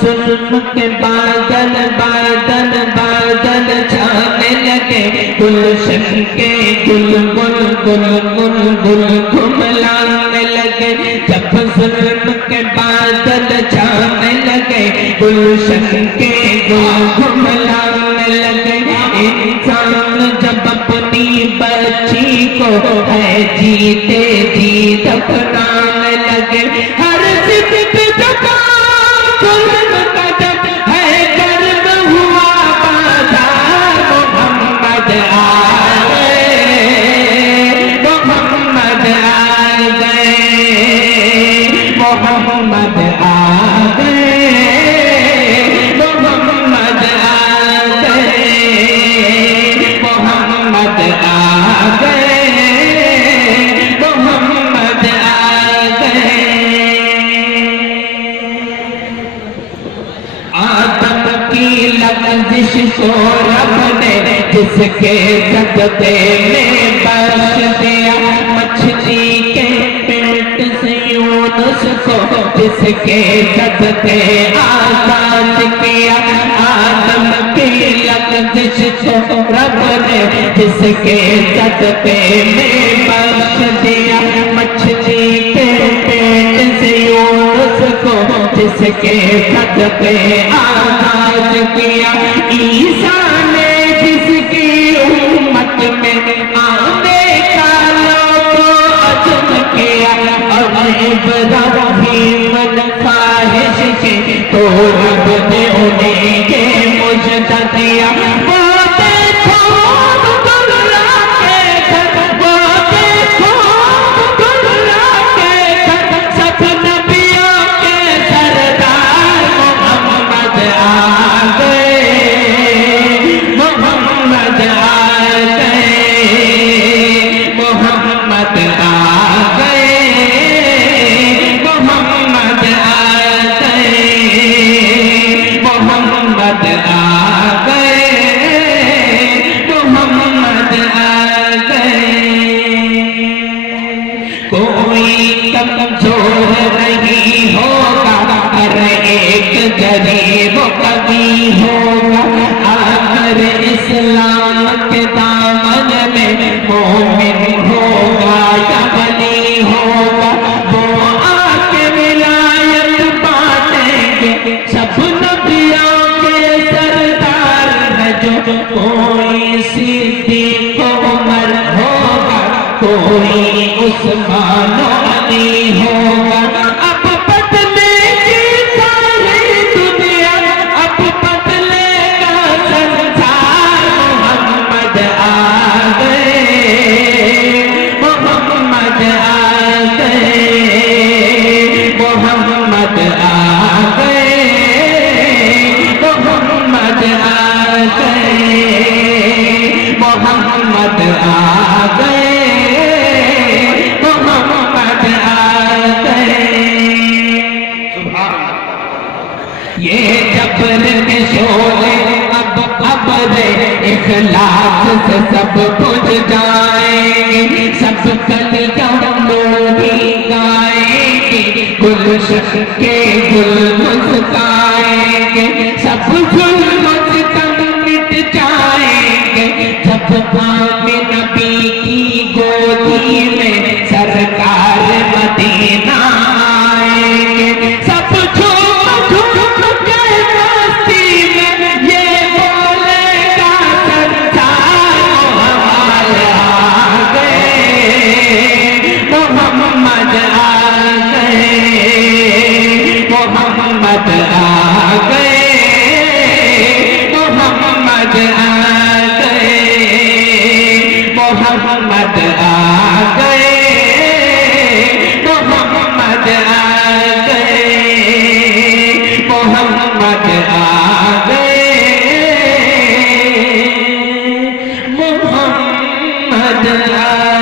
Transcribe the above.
ظلم کے بادل بادل بادل چھانے لگے گلشن کے گل گل گل گل گل گھملانے لگے جب ظلم کے بادل چھانے لگے گلشن کے گل گھملانے لگے انسان جب اپنی بچی کو ہے جیتے جی دفنانے لگے ہر ضد پہ ظلم کا جب ہے گرم ہوا بازار محمد آئے محمد آ گئے محمد آ گئے محمد آ گئے محمد آ گئے محمد آ گئے آدم کی لغزش کو رب نے جس کے صدقے میں بخش دیا مچھلی کے پیٹ سے یونس کو جس کے صدقے آزاد کیا آدم کی لغزش کو رب نے جس کے صدقے میں بخش دیا مچھلی کے پیٹ سے یونس کو جس کے صدقے آزاد کیا عیسیٰ نے جس کی امت میں آنے کا لوگ عزم کیا اور ابراہیم خواہش کی تو رب نے انہیں یہ مجدہ دیا وہ دیکھو عبداللہ کے گھر وہ دیکھو عبداللہ کے گھر سب نبیوں کے سردار محمد آ گئے محمد آ گئے محمد آ گئے محمد آ گئے محمد آ گئے محمد آ گئے کوئی کمزور نہیں ہوگا ہر ایک غریب کبھی ہوگا آخر اسلام کے دامن میں مومن ہوگا یا ولی ہوگا وہ آ کے ولایت بانٹیں گے سب نبیوں کے سردار ہے جو کوئی صدیق عمر ہوگا کوئی عثمان و علی ہوگا اب بدلے گی ساری دنیا اب بدلے گا سنسار محمد آ گئے محمد آ گئے محمد آ گئے محمد آ گئے محمد آ گئے محمد آ گئے یہ جبر کے شعلے اب اخلاص سے سب بجھ جائیں گے سب کلیاں لوگی گائیں گے گلشن کے گل مسکائیں گے سب ظلم ستم مٹ جائیں گے جب آمن نبی کی گودی میں سرکار مدینہ آئیں گے سب جھوم جھوم کے مستی میں یہ بولے گا سنسار محمد آ گئے محمد آ گئے محمد آ گئے محمد آ گئے محمد آ گئے محمد آ گئے محمد آ گئے محمد آ